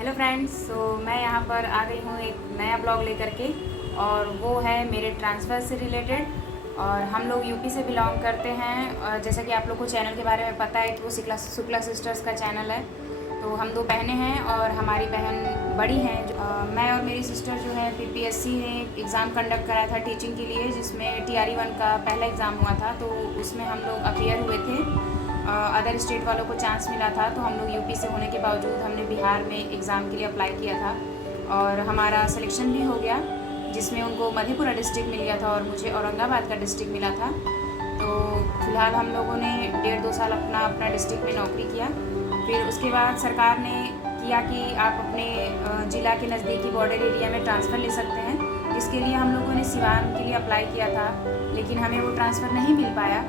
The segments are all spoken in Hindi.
हेलो फ्रेंड्स, मैं यहाँ पर आ गई हूँ एक नया ब्लॉग लेकर के, और वो है मेरे ट्रांसफ़र से रिलेटेड। और हम लोग यूपी से बिलोंग करते हैं, और जैसा कि आप लोग को चैनल के बारे में पता है कि वो शुक्ला सिस्टर्स का चैनल है। तो हम 2 बहनें हैं और हमारी बहन बड़ी हैं। मैं और मेरी सिस्टर जो है पीपीएससी ने एग्ज़ाम कंडक्ट कराया था टीचिंग के लिए, जिसमें TRE 1 का पहला एग्ज़ाम हुआ था। तो उसमें हम लोग अपीयर हुए थे। अदर स्टेट वालों को चांस मिला था, तो हम लोग यूपी से होने के बावजूद हमने बिहार में एग्ज़ाम के लिए अप्लाई किया था और हमारा सिलेक्शन भी हो गया, जिसमें उनको मधेपुरा डिस्ट्रिक्ट मिल गया था और मुझे औरंगाबाद का डिस्ट्रिक्ट मिला था। तो फिलहाल हम लोगों ने 1.5-2 साल अपना डिस्ट्रिक्ट में नौकरी किया। फिर उसके बाद सरकार ने किया कि आप अपने ज़िला के नज़दीकी बॉर्डर एरिया में ट्रांसफ़र ले सकते हैं, जिसके लिए हम लोगों ने सिवान के लिए अप्लाई किया था, लेकिन हमें वो ट्रांसफ़र नहीं मिल पाया।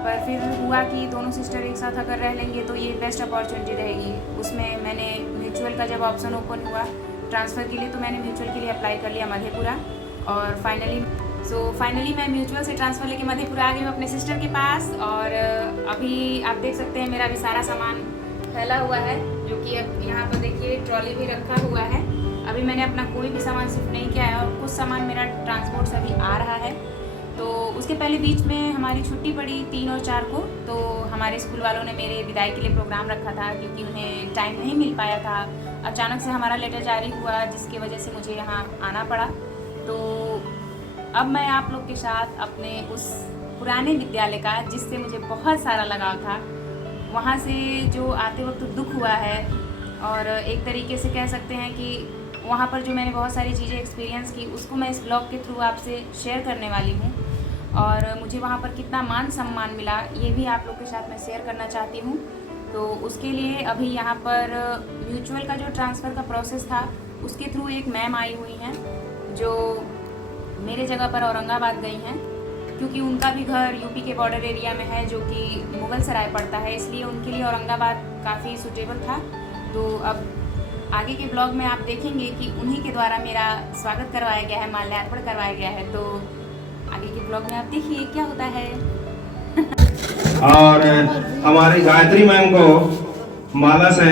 पर फिर हुआ कि दोनों सिस्टर एक साथ अगर रह लेंगे तो ये बेस्ट अपॉर्चुनिटी रहेगी। उसमें मैंने म्यूचुअल का जब ऑप्शन ओपन हुआ ट्रांसफ़र के लिए, तो मैंने म्यूचुअल के लिए अप्लाई कर लिया मधेपुरा। और फाइनली मैं म्यूचुअल से ट्रांसफ़र लेके मधेपुरा आ गई हूँ अपने सिस्टर के पास। और अभी आप देख सकते हैं मेरा भी सारा सामान फैला हुआ है, जो कि अब यहाँ पर देखिए ट्रॉली भी रखा हुआ है। अभी मैंने अपना कोई भी सामान शिफ्ट नहीं किया है और कुछ सामान मेरा ट्रांसपोर्ट से अभी आ रहा है। तो उसके पहले बीच में हमारी छुट्टी पड़ी 3 और 4 को, तो हमारे स्कूल वालों ने मेरे विदाई के लिए प्रोग्राम रखा था, क्योंकि उन्हें टाइम नहीं मिल पाया था। अचानक से हमारा लेटर जारी हुआ, जिसकी वजह से मुझे यहाँ आना पड़ा। तो अब मैं आप लोग के साथ अपने उस पुराने विद्यालय का, जिससे मुझे बहुत सारा लगाव था, वहाँ से जो आते वक्त दुख हुआ है, और एक तरीके से कह सकते हैं कि वहाँ पर जो मैंने बहुत सारी चीज़ें एक्सपीरियंस की, उसको मैं इस ब्लॉग के थ्रू आपसे शेयर करने वाली हूँ। और मुझे वहाँ पर कितना मान सम्मान मिला, ये भी आप लोग के साथ मैं शेयर करना चाहती हूँ। तो उसके लिए अभी यहाँ पर म्यूचुअल का जो ट्रांसफ़र का प्रोसेस था, उसके थ्रू एक मैम आई हुई हैं, जो मेरे जगह पर औरंगाबाद गई हैं, क्योंकि उनका भी घर यूपी के बॉर्डर एरिया में है, जो कि मुगल सराय पड़ता है, इसलिए उनके लिए औरंगाबाद काफ़ी सूटेबल था। तो अब आगे के ब्लॉग में आप देखेंगे कि उन्हीं के द्वारा मेरा स्वागत करवाया गया है, माल्यार्पण करवाया गया है। तो आगे के ब्लॉग में आप देखिए क्या होता है। और हमारी गायत्री मैम को माला से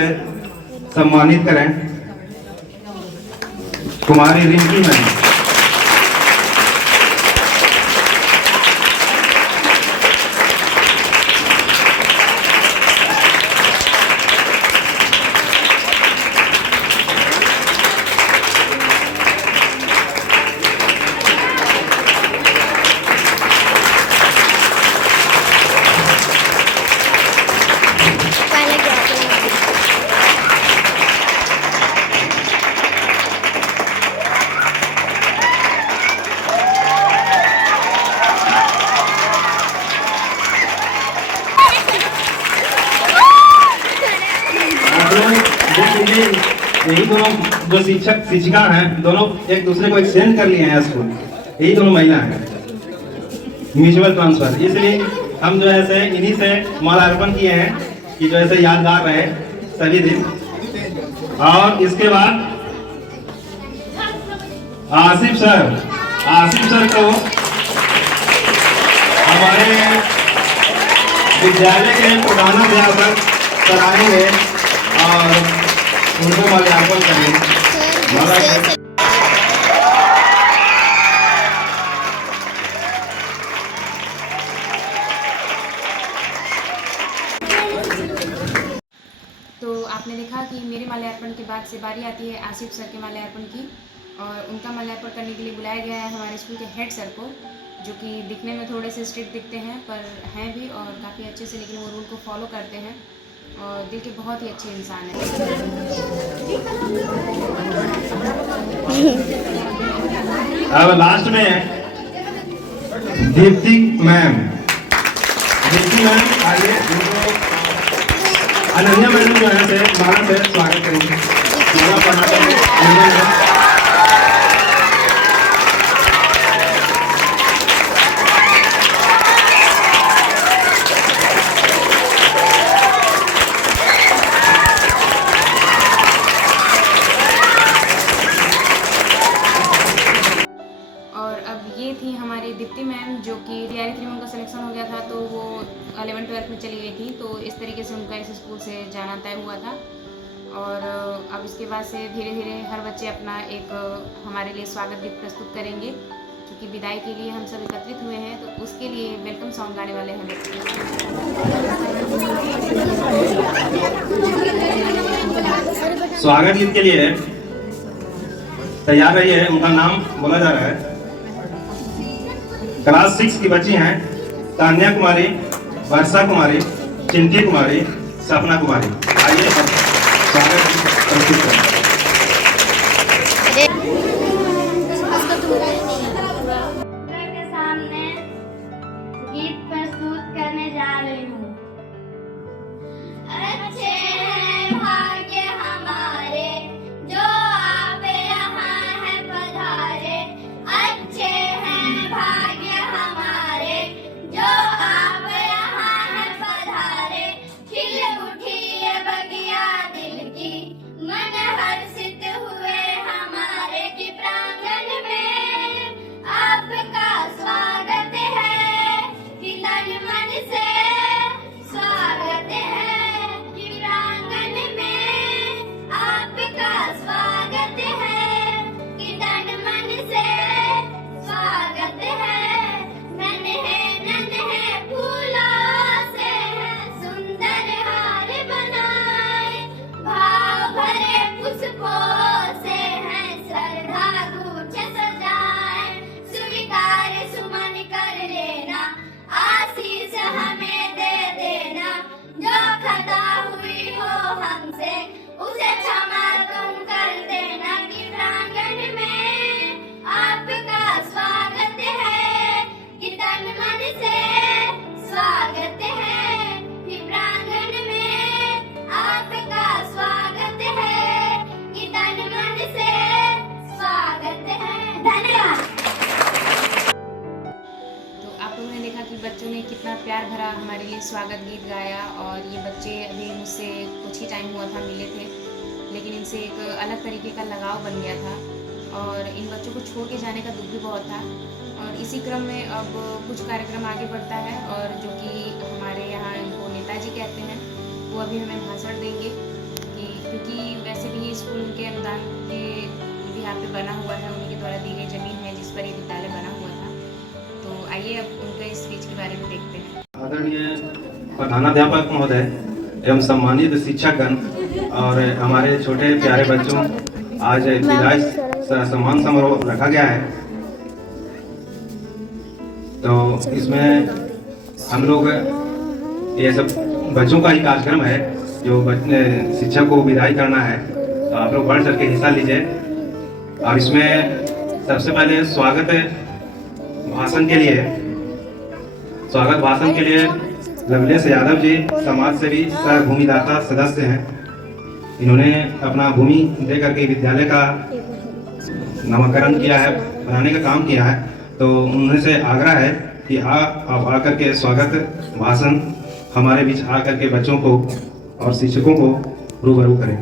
सम्मानित करें। कुमारी रिंकी मैम। यही दोनों जो शिक्षक शिक्षिका हैं, दोनों एक दूसरे को एक्सचेंज कर लिए हैं स्कूल। यही दोनों महिला हैं, म्यूचुअल ट्रांसफर। इसलिए हम जो है इन्हीं से माल्यार्पण किए हैं कि जो ऐसे यादगार रहे सभी दिन। और इसके बाद आसिफ सर को हमारे विद्यालय के प्रधान अध्यापक सराहेंगे और उनको माल्यार्पण करेंगे। तो आपने देखा कि मेरे माल्यार्पण के बाद से बारी आती है आसिफ सर के माल्यार्पण की, और उनका माल्यार्पण करने के लिए बुलाया गया है हमारे स्कूल के हेड सर को, जो कि दिखने में थोड़े से स्ट्रिक्ट दिखते हैं, पर हैं भी और काफ़ी अच्छे से, लेकिन वो रूल को फॉलो करते हैं और दिल के बहुत ही अच्छे इंसान हैं। अब लास्ट में दीप्ति मैम आइए, अनन्या मैडम जो है से माला से स्वागत करेंगे। माला पढ़ा ये थी हमारी दीप्ति मैम, जो कि TRE 3 में उनका सिलेक्शन हो गया था, तो वो 11th 12th में चली गई थी। तो इस तरीके से उनका इस स्कूल से जाना तय हुआ था। और अब इसके बाद से धीरे धीरे हर बच्चे अपना एक हमारे लिए स्वागत गीत प्रस्तुत करेंगे, क्योंकि विदाई के लिए हम सब एकत्रित हुए हैं, तो उसके लिए वेलकम सॉन्ग गाने वाले हैं बच्चे। स्वागत गीत के लिए तैयार रहिए, उनका नाम बोला जा रहा है। क्लास 6 की बच्ची हैं तान्या कुमारी, वर्षा कुमारी, चिंकी कुमारी, सपना कुमारी। आइए स्वागत गीत प्रस्तुत करें। के सामने गीत प्रस्तुत करने जा रही हूँ। अच्छे हैं भाग्य हमारे जो आप यहाँ हैं पधारे। अच्छे हैं भाग्य हमारे जो आप यहाँ हैं पधारे। खिल उठी ये बगिया दिल की, मन हर्षित हुए हमारे कि प्रांगण में आपका स्वागत है, कि तन मन से स्वागत है, कि प्रांगण में आपका स्वागत है, कि तन मन से स्वागत है। नन है फूलों से है सुंदर हार बनाए, भाव भरे पुष्पों से है श्रद्धा गुच्छ सजाए। स्वीकार सुमन कर लेना, आशीष हमें दे देना, जो खता हुई हो हमसे उसे क्षमा तुम कर देना। कि प्रांगण में आपका स्वागत है, कि तन मन से स्वागत है, कि प्रांगण में आपका स्वागत है, कि तन मन से स्वागत है। धन्यवाद। तो आप लोगों ने देखा कि बच्चों ने कितना प्यार भरा हमारे लिए स्वागत गीत गाया, और ये बच्चे अभी मुझसे कुछ ही टाइम हुआ था मिले थे, लेकिन इनसे एक अलग तरीके का लगाव बन गया था, और इन बच्चों को छोड़ के जाने का दुख भी बहुत था। और इसी क्रम में अब कुछ कार्यक्रम आगे बढ़ता है, और जो कि हमारे यहाँ इनको नेताजी कहते हैं, वो अभी हमें भाषण देंगे, कि क्योंकि वैसे भी ये स्कूल उनके अनुदान के बिहार पे बना हुआ है, उन्हीं के द्वारा दी गई ज़मीन है जिस पर ये विद्यालय बना हुआ था। तो आइए अब उनका इस स्पीच के बारे में देखते हैं। आदरणीय प्रधानाध्यापक महोदय एवं सम्मानित शिक्षकगण और हमारे छोटे प्यारे बच्चों, आज विदाई सम्मान समारोह रखा गया है। तो इसमें हम लोग ये सब बच्चों का ही कार्यक्रम है, जो शिक्षक को विदाई करना है, तो आप लोग बढ़ चढ़ के हिस्सा लीजिए। और इसमें सबसे पहले स्वागत भाषण के लिए लवलेश यादव जी समाज सेवी सह भूमिदाता सदस्य हैं। इन्होंने अपना भूमि दे करके विद्यालय का नामकरण किया है, बनाने का काम किया है। तो उनसे से आग्रह है कि आप आकर के स्वागत भाषण हमारे बीच आकर के बच्चों को और शिक्षकों को रूबरू करें।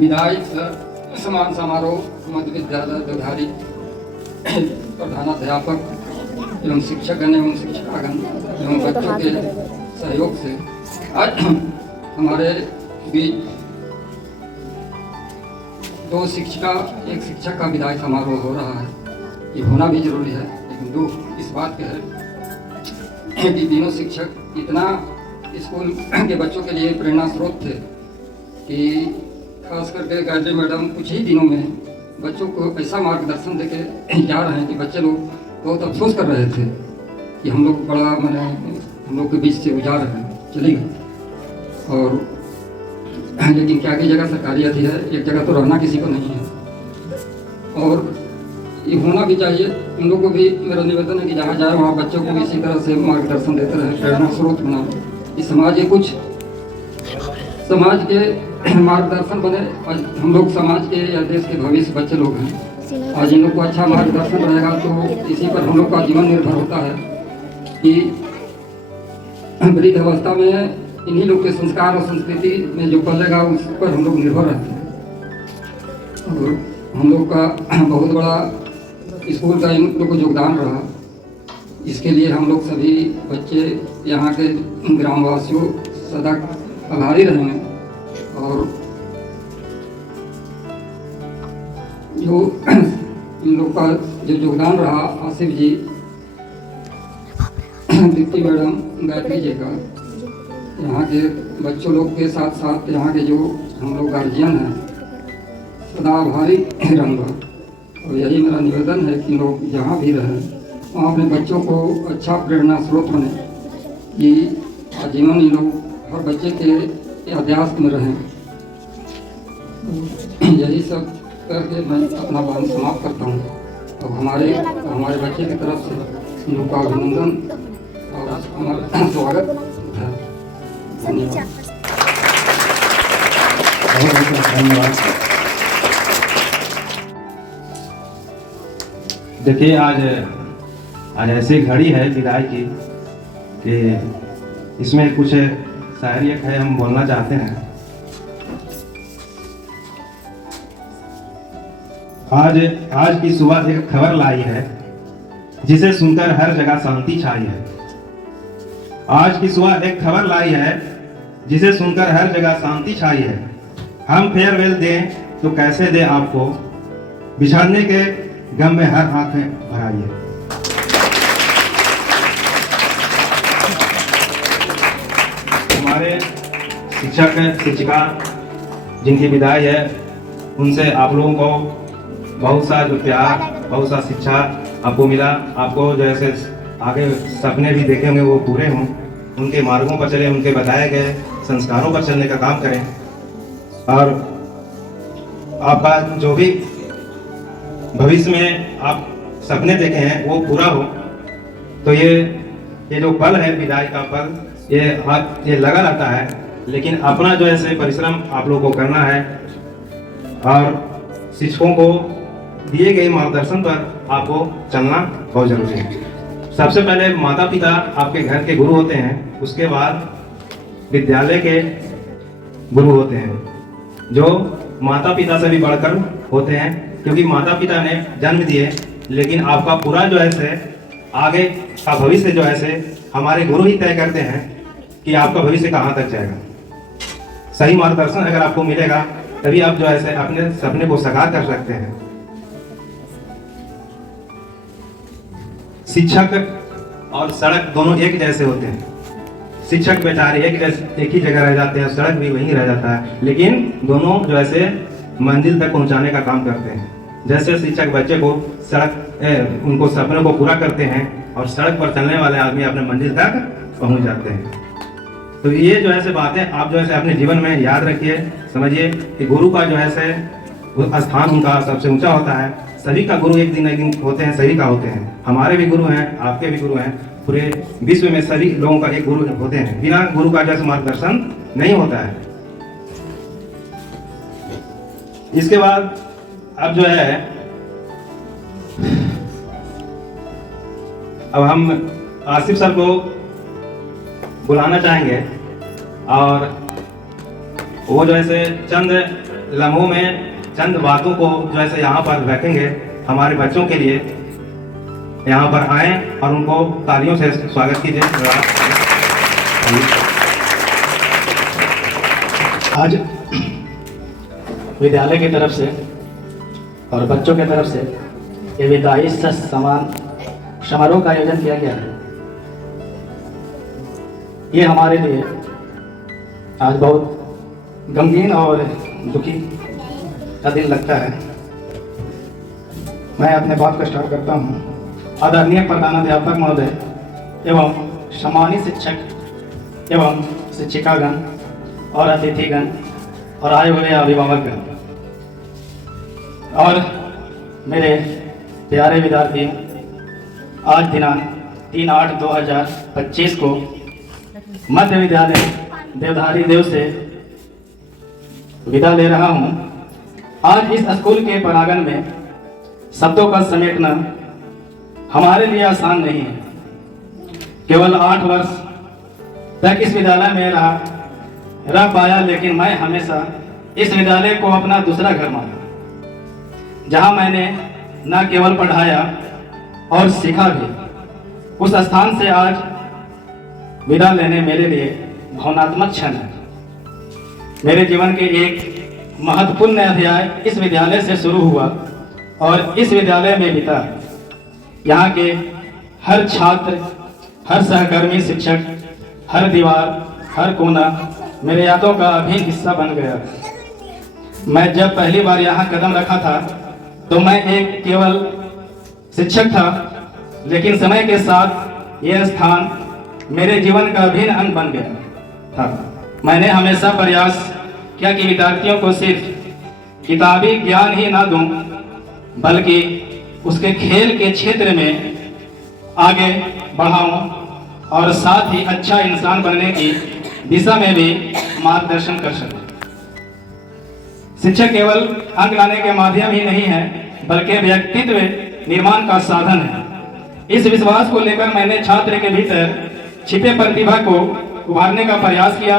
विदाई सम्मान समारोह मध्य विद्यालय दुधारी प्रधानाध्यापक एवं शिक्षकगण एवं शिक्षिकागण एवं बच्चों के सहयोग से आज हमारे बीच दो शिक्षिका एक शिक्षक का विदाई समारोह हो रहा है। ये होना भी जरूरी है, लेकिन दुख इस बात के है कि तीनों शिक्षक इतना स्कूल के बच्चों के लिए प्रेरणा स्रोत थे कि खास करके गायत्री मैडम कुछ ही दिनों में बच्चों को ऐसा मार्गदर्शन देके जा रहे हैं कि बच्चे लोग बहुत अफसोस कर रहे थे कि हम लोग बड़ा मैंने हम लोग के बीच से उजाड़ है चली गई। और लेकिन क्या की जगह सरकारी अथी है, एक जगह तो रहना किसी को नहीं है, और ये होना भी चाहिए। उन लोगों को भी मेरा निवेदन है कि जहाँ जाए वहाँ बच्चों को इसी तरह से मार्गदर्शन देते रहे, प्रेरणा स्रोत बना। इस समाज के कुछ समाज के मार्गदर्शन बने। आज हम लोग समाज के या देश के भविष्य बच्चे लोग हैं। आज इन लोग को अच्छा मार्गदर्शन रहेगा तो इसी पर हम लोग का जीवन निर्भर होता है कि वृद्ध अवस्था में इन्हीं लोग के संस्कार और संस्कृति में जो पलेगा उस पर हम लोग निर्भर रहते हैं। और हम लोग का बहुत बड़ा स्कूल का इन लोग को योगदान रहा। इसके लिए हम लोग सभी बच्चे यहाँ के ग्रामवासियों सदा आभारी रहेंगे। और जो इन लोग का जो योगदान रहा आसिफ जी, दीप्ति मैडम, गायत्री जी का, यहाँ के बच्चों लोग के साथ साथ यहाँ के जो हम लोग गार्जियन हैं, सदा आभारी रहूँगा। और यही मेरा निवेदन है कि लोग जहाँ भी रहें वहाँ अपने बच्चों को अच्छा प्रेरणा स्रोत बने कि आजीवन ये लोग हर बच्चे के अभ्यास में रहें। यही सब करके मैं अपना बात समाप्त करता हूँ। और हमारे बच्चे की तरफ से इन लोग का अभिनंदन और हमारा स्वागत है। धन्यवाद। धन्यवाद। देखिए आज ऐसी घड़ी है विदाई की कि इसमें कुछ शायरी है हम बोलना चाहते हैं। आज की सुबह एक खबर लाई है जिसे सुनकर हर जगह शांति छाई है। आज की सुबह एक खबर लाई है जिसे सुनकर हर जगह शांति छाई है। हम फेयरवेल दें तो कैसे दें आपको, बिछड़ने के गम में हर आंखें भराई है। हमारे शिक्षक शिक्षिका जिनकी विदाई है, उनसे आप लोगों को बहुत सा जो प्यार, बहुत सा शिक्षा आपको मिला। आपको जैसे आगे सपने भी देखे होंगे वो पूरे हों, उनके मार्गों पर चले, उनके बताए गए संस्कारों पर चलने का काम करें और आपका जो भी भविष्य में आप सपने देखे हैं वो पूरा हो। तो ये जो पल है विदाई का पल, ये लगा रहता है, लेकिन अपना जो है परिश्रम आप लोगों को करना है और शिक्षकों को दिए गए मार्गदर्शन पर आपको चलना बहुत जरूरी है। सबसे पहले माता पिता आपके घर के गुरु होते हैं, उसके बाद विद्यालय के गुरु होते हैं जो माता पिता से भी बढ़कर होते हैं, क्योंकि माता पिता ने जन्म दिए, लेकिन आपका पूरा जो है आगे का भविष्य जो है हमारे गुरु ही तय करते हैं कि आपका भविष्य कहाँ तक जाएगा। सही मार्गदर्शन अगर आपको मिलेगा तभी आप जो है अपने सपने को साकार कर सकते हैं। शिक्षक और सड़क दोनों एक जैसे होते हैं। शिक्षक बेचारे एक ही जगह रह जाते हैं, सड़क भी वहीं रह जाता है, लेकिन दोनों जो है मंजिल तक पहुंचाने का काम करते हैं। जैसे शिक्षक बच्चे को उनको सपनों को पूरा करते हैं और सड़क पर चलने वाले आदमी अपने मंजिल तक पहुंच जाते हैं। तो ये जो है बातें आप जो है अपने जीवन में याद रखिए, समझिए कि गुरु का जो है स्थान उनका सबसे ऊंचा होता है। सभी का गुरु एक दिन होते हैं, सभी का होते हैं। हमारे भी गुरु हैं, आपके भी गुरु हैं, पूरे विश्व में सभी लोगों का एक गुरु होते हैं। बिना गुरु का जैसे मार्गदर्शन नहीं होता है। इसके बाद अब जो है अब हम आसिफ सर को बुलाना चाहेंगे और वो जो है चंद लम्हों में चंद बातों को जो है यहाँ पर रखेंगे हमारे बच्चों के लिए। यहाँ पर आए और उनको तालियों से स्वागत कीजिए। आज विद्यालय की तरफ से और बच्चों की तरफ से ये विदाई समान समारोह का आयोजन किया गया है। ये हमारे लिए आज बहुत गमगीन और दुखी का दिन लगता है। मैं अपने बात को स्टार्ट करता हूँ। आदरणीय प्रधानाध्यापक महोदय एवं सम्मानित शिक्षक एवं शिक्षिकागण और अतिथिगण और आए हुए अभिभावकगण और मेरे प्यारे विद्यार्थी, आज दिनांक 3/8/2025 को मध्य विद्यालय देवधारी देव से विदा ले रहा हूँ। आज इस स्कूल के प्रांगण में शब्दों का समेटना हमारे लिए आसान नहीं है। केवल 8 वर्ष तक इस विद्यालय में रह पाया, लेकिन मैं हमेशा इस विद्यालय को अपना दूसरा घर माना, जहां मैंने न केवल पढ़ाया और सीखा भी, उस स्थान से आज विदा लेने मेरे लिए भावनात्मक क्षण है। मेरे जीवन के एक महत्वपूर्ण अध्याय इस विद्यालय से शुरू हुआ और इस विद्यालय में बीता। यहाँ के हर छात्र, हर सहकर्मी शिक्षक, हर दीवार, हर कोना मेरे यादों का अभिन्न हिस्सा बन गया। मैं जब पहली बार यहाँ कदम रखा था तो मैं एक केवल शिक्षक था, लेकिन समय के साथ यह स्थान मेरे जीवन का अभिन्न अंग बन गया था। मैंने हमेशा प्रयास किया कि विद्यार्थियों को सिर्फ किताबी ज्ञान ही ना दूं, बल्कि उसके खेल के क्षेत्र में आगे बढ़ाऊं और साथ ही अच्छा इंसान बनने की दिशा में भी मार्गदर्शन कर सकूं। शिक्षक केवल अंक लाने के माध्यम ही नहीं है, बल्कि व्यक्तित्व निर्माण का साधन है। इस विश्वास को लेकर मैंने छात्र के भीतर छिपे प्रतिभा को उभारने का प्रयास किया।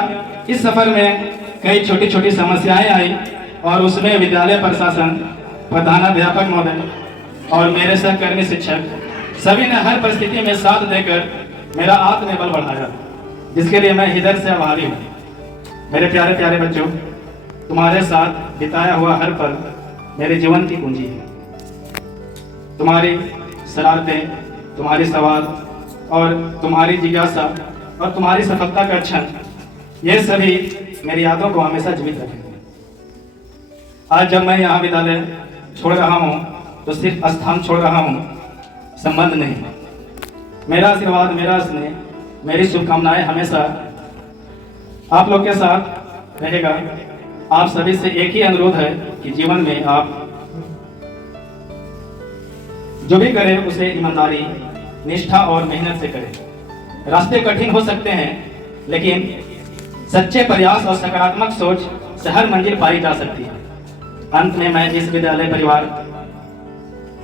इस सफर में कई छोटी छोटी समस्याएं आई और उसमें विद्यालय प्रशासन, प्रधानाध्यापक महोदय और मेरे सहकर्मी शिक्षक सभी ने हर परिस्थिति में साथ देकर मेरा आत्मबल बढ़ाया, जिसके लिए मैं हृदय से आभारी हूँ। मेरे प्यारे प्यारे बच्चों, तुम्हारे साथ बिताया हुआ हर पल मेरे जीवन की कुंजी है। तुम्हारी शरारतें, तुम्हारी सवाल और तुम्हारी जिज्ञासा और तुम्हारी सफलता का क्षण, ये सभी मेरी यादों को हमेशा जीवित रखेंगे। आज जब मैं यहाँ विद्यालय छोड़ रहा हूँ तो सिर्फ स्थान छोड़ रहा हूँ, संबंध नहीं। मेरा आशीर्वाद, मेरा स्नेह, मेरी शुभकामनाएं हमेशा आप लोग के साथ रहेगा। आप सभी से एक ही अनुरोध है कि जीवन में आप जो भी करें उसे ईमानदारी, निष्ठा और मेहनत से करें। रास्ते कठिन हो सकते हैं, लेकिन सच्चे प्रयास और सकारात्मक सोच से हर मंजिल पाई जा सकती है। अंत में मैं इस विद्यालय परिवार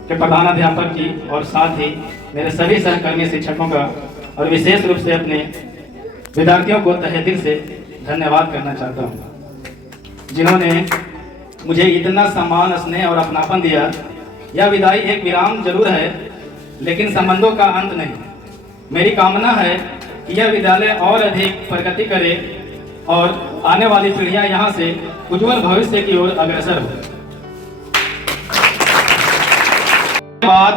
के प्रधानाध्यापक की और साथ ही मेरे सभी सहकर्मी शिक्षकों का और विशेष रूप से अपने विद्यार्थियों को तहे दिल से धन्यवाद करना चाहता हूँ, जिन्होंने मुझे इतना सम्मान, स्नेह और अपनापन दिया। यह विदाई एक विराम जरूर है, लेकिन संबंधों का अंत नहीं। मेरी कामना है कि यह विद्यालय और अधिक प्रगति करे और आने वाली पीढ़ियां यहाँ से उज्जवल भविष्य की ओर अग्रसर हो। बाद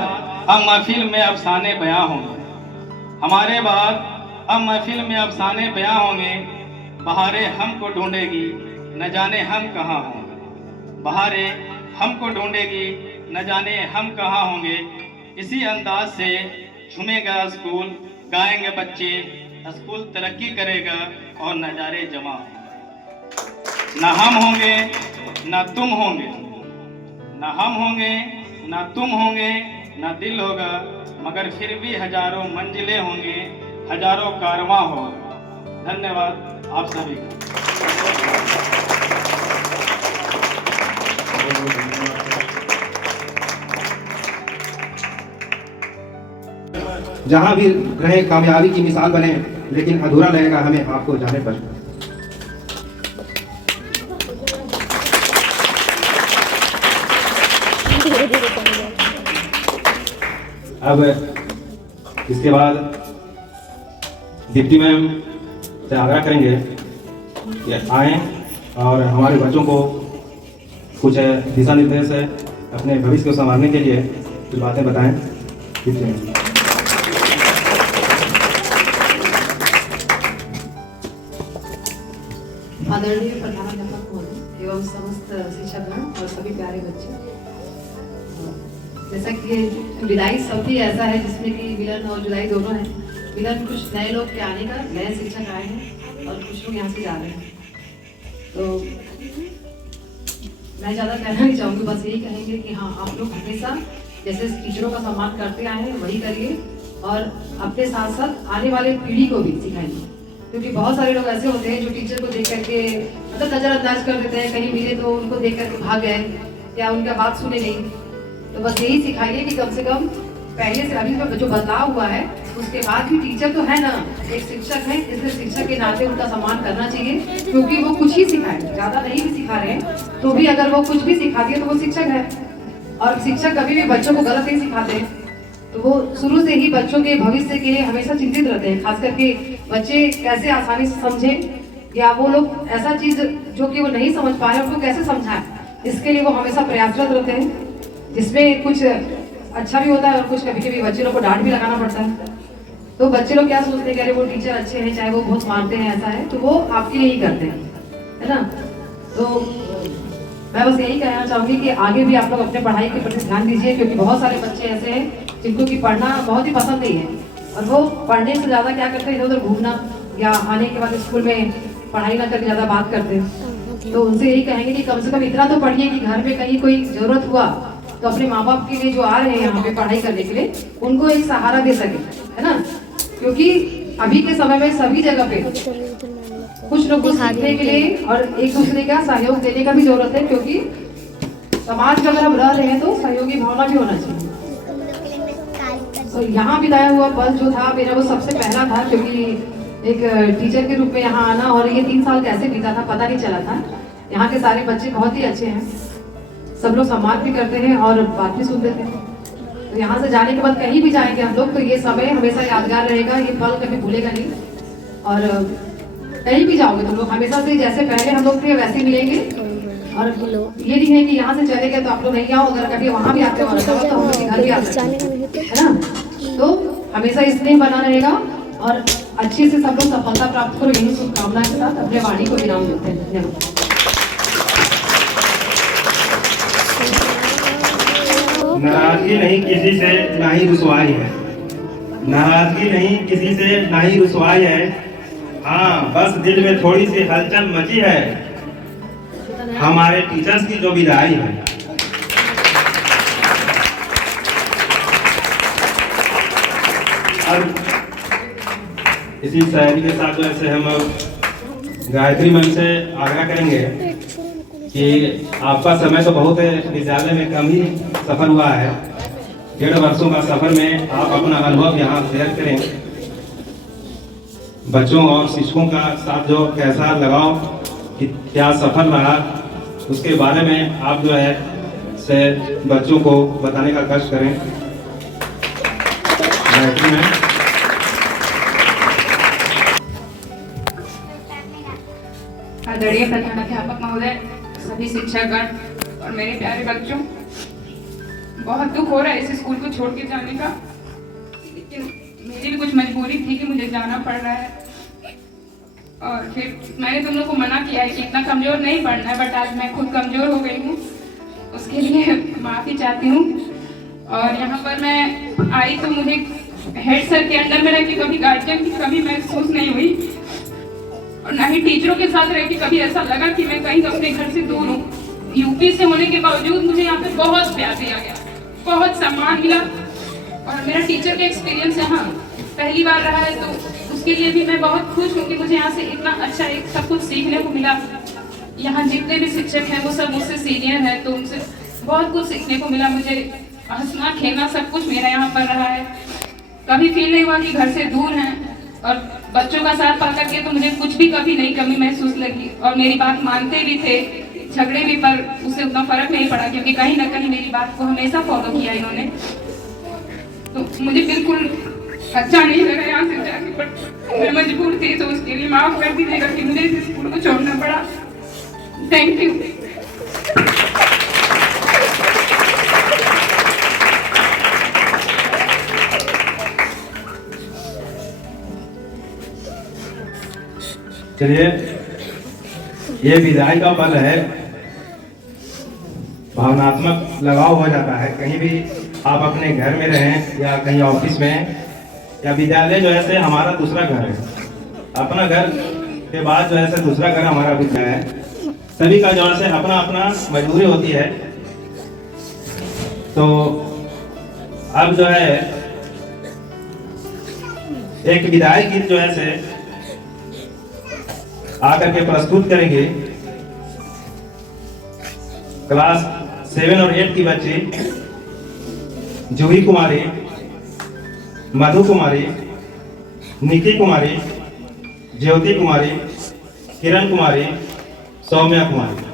हम महफिल में अफसाने बयां होंगे, हमारे बाद हम महफिल में अफसाने बयां होंगे। बहारें हमको ढूंढेगी, न जाने हम कहाँ होंगे। बहारें हमको ढूंढेगी, न जाने हम कहाँ होंगे। इसी अंदाज से झूमेगा स्कूल, गाएंगे बच्चे, स्कूल तरक्की करेगा और नजारे जमा होंगे। न हम होंगे न तुम होंगे, न हम होंगे न तुम होंगे, न दिल होगा, मगर फिर भी हजारों मंजिलें होंगी, हजारों कारवां होगा। धन्यवाद आप सभी का। जहाँ भी रहे कामयाबी की मिसाल बने, लेकिन अधूरा लगेगा हमें आपको जाने पर। अब इसके बाद डिप्टी मैम से आग्रह करेंगे कि आएँ और हमारे बच्चों को कुछ दिशा निर्देश है अपने भविष्य को संवारने के लिए कुछ बातें बताएं। Deputy ma'am. आदरणीय प्रधानाध्यापक महोदय एवं समस्त शिक्षकगण और सभी प्यारे बच्चे, जैसा कि विदाई शब्द ही ऐसा है जिसमें कि मिलन और जुदाई दोनों है। मिलन कुछ नए लोग के आने का, नए शिक्षक आए हैं और कुछ लोग यहाँ से जा रहे हैं। तो मैं ज़्यादा कहना नहीं चाहूँगी, बस यही कहेंगे कि हाँ, आप लोग हमेशा जैसे टीचरों का सम्मान करते आए हैं वही करिए और अपने साथ साथ आने वाले पीढ़ी को भी सिखाइए। क्योंकि बहुत सारे लोग ऐसे होते हैं जो टीचर को देख करके मतलब नजरअंदाज कर देते हैं, कहीं मिले तो उनको देख करके भाग गए या उनका बात सुने नहीं। तो बस यही सिखाइए कि कम से कम पहले से अभी जो बदलाव हुआ है उसके बाद भी टीचर तो है ना, एक शिक्षक है, इसलिए शिक्षक के नाते उनका सम्मान करना चाहिए। क्योंकि वो कुछ ही सिखाए, ज़्यादा नहीं भी सिखा रहे हैं तो भी अगर वो कुछ भी सिखा दिए तो वो शिक्षक है। और शिक्षक कभी भी बच्चों को गलत नहीं सिखाते हैं। तो वो शुरू से ही बच्चों के भविष्य के लिए हमेशा चिंतित रहते हैं, खास करके बच्चे कैसे आसानी से समझें या वो लोग ऐसा चीज जो कि वो नहीं समझ पा रहे उनको कैसे समझाएं, इसके लिए वो हमेशा प्रयासरत रहते हैं, जिसमें कुछ अच्छा भी होता है और कुछ कभी कभी बच्चे लोग को डांट भी लगाना पड़ता है। तो बच्चे लोग क्या सोचते हैं कि अरे वो टीचर अच्छे हैं, चाहे वो बहुत मानते हैं, ऐसा है, तो वो आपके लिए ही करते हैं, है ना। तो मैं बस यही कहना चाहूंगी कि आगे भी आप लोग अपने पढ़ाई के प्रति ध्यान दीजिए, क्योंकि बहुत सारे बच्चे ऐसे हैं जिनको कि पढ़ना बहुत ही पसंद नहीं है और वो पढ़ने से ज़्यादा क्या करते हैं, इधर उधर घूमना या आने के बाद स्कूल में पढ़ाई ना करके ज़्यादा बात करते हैं। तो उनसे यही कहेंगे कि कम से कम इतना तो पढ़िए कि घर में कहीं कोई ज़रूरत हुआ तो अपने माँ बाप के लिए जो आ रहे हैं यहाँ पे पढ़ाई करने के लिए उनको एक सहारा दे सके, है ना। क्योंकि अभी के समय में सभी जगह पे कुछ लोग को सीखने के लिए और एक दूसरे का सहयोग देने का भी जरूरत है, क्योंकि समाज में अगर हम रह रहे हैं तो सहयोगी भावना भी होना चाहिए। तो यहाँ बिताया हुआ पल जो था मेरा वो सबसे पहला था, क्योंकि एक टीचर के रूप में यहाँ आना, और ये 3 साल कैसे बीता था पता नहीं चला था। यहाँ के सारे बच्चे बहुत ही अच्छे हैं, सब लोग सम्मान भी करते हैं और बात भी सुनते थे। तो यहाँ से जाने के बाद कहीं भी जाएंगे हम लोग तो ये समय हमेशा यादगार रहेगा, ये पल कभी भूलेगा नहीं। और कहीं भी जाओगे तुम लोग हमेशा से जैसे पहले हम लोग थे वैसे मिलेंगे, और ये नहीं है कि यहाँ से चले गए तो आप लोग नहीं आओ, अगर कभी वहाँ भी आते हो तो हम लोग के घर भी आते हैं, है ना। तो हमेशा स्नेह बना रहेगा और अच्छे से सब लोग सफलता प्राप्त करो, यही शुभकामना के साथ अपने वाणी को विराम देते हैं। धन्यवाद। नाराजगी नहीं किसी से, ना ही रुसवाई है। नाराजगी नहीं किसी से, ना ही रुसवाई है। हाँ, बस दिल में थोड़ी सी हलचल मची है, हमारे टीचर्स की जो विदाई है। अब इसी शायरी के साथ जैसे हम गायत्री मंच से आग्रह करेंगे कि आपका समय तो बहुत विद्यालय में कम ही सफर हुआ है, 1.5 वर्षों का सफर में आप अपना अनुभव यहाँ शेयर करें। बच्चों और शिक्षकों का साथ जो कैसा लगाव, कि क्या सफर रहा, उसके बारे में आप जो है से बच्चों को बताने का कष्ट करें। आदरणीय प्रधानाध्यापक महोदय, सभी शिक्षकगण और मेरे प्यारे बच्चों, बहुत दुख हो रहा है इस स्कूल को छोड़ के जाने का, लेकिन मेरी भी कुछ मजबूरी थी कि मुझे जाना पड़ रहा है। और फिर मैंने तुम लोग को मना किया है कि इतना कमजोर नहीं पढ़ना है, बट आज मैं खुद कमजोर हो गई हूँ, उसके लिए माफ़ी चाहती हूँ। और यहाँ पर मैं आई तो मुझे हेड सर के अंडर में रह के कभी गार्जियन की कमी महसूस नहीं हुई, और ना ही टीचरों के साथ रह के कभी ऐसा लगा कि मैं कहीं अपने घर से दूर हूँ। यूपी से होने के बावजूद मुझे यहाँ पे बहुत प्यार दिया गया, बहुत सम्मान मिला, और मेरा टीचर का एक्सपीरियंस यहाँ पहली बार रहा है, तो उसके लिए भी मैं बहुत खुश हूँ कि मुझे यहाँ से इतना अच्छा एक सब कुछ सीखने को मिला। यहाँ जितने भी शिक्षक हैं वो सब मुझसे सीनियर हैं, तो उनसे बहुत कुछ सीखने को मिला। मुझे हंसना खेलना सब कुछ मेरा यहाँ पर रहा है, कभी फील नहीं हुआ कि घर से दूर हैं। और बच्चों का साथ पा करके तो मुझे कुछ भी कभी नहीं कमी महसूस लगी, और मेरी बात मानते भी थे, झगड़े भी, पर उससे उतना फर्क नहीं पड़ा, क्योंकि कहीं ना कहीं मेरी बात को हमेशा फॉलो किया इन्होंने। तो मुझे बिल्कुल अच्छा नहीं लगा यहाँ से जाके, बट मैं मजबूर थी, तो उसके लिए माफ कर दीजिएगा कि मुझे इस स्कूल को छोड़ना पड़ा। Thank you. चलिए, ये विदाई का पल है, भावनात्मक लगाव हो जाता है। कहीं भी आप अपने घर में रहें या कहीं ऑफिस में, या विद्यालय जो है हमारा दूसरा घर है, अपना घर के बाद जो है दूसरा घर हमारा विद्यालय है। सभी का जो है अपना अपना मजबूरी होती है। तो अब जो है एक विदाई गीत जो है आकर के प्रस्तुत करेंगे क्लास 7 और 8 की बच्ची जूही कुमारी, मधु कुमारी, निकी कुमारी, ज्योति कुमारी, किरण कुमारी, सौम्या कुमारी।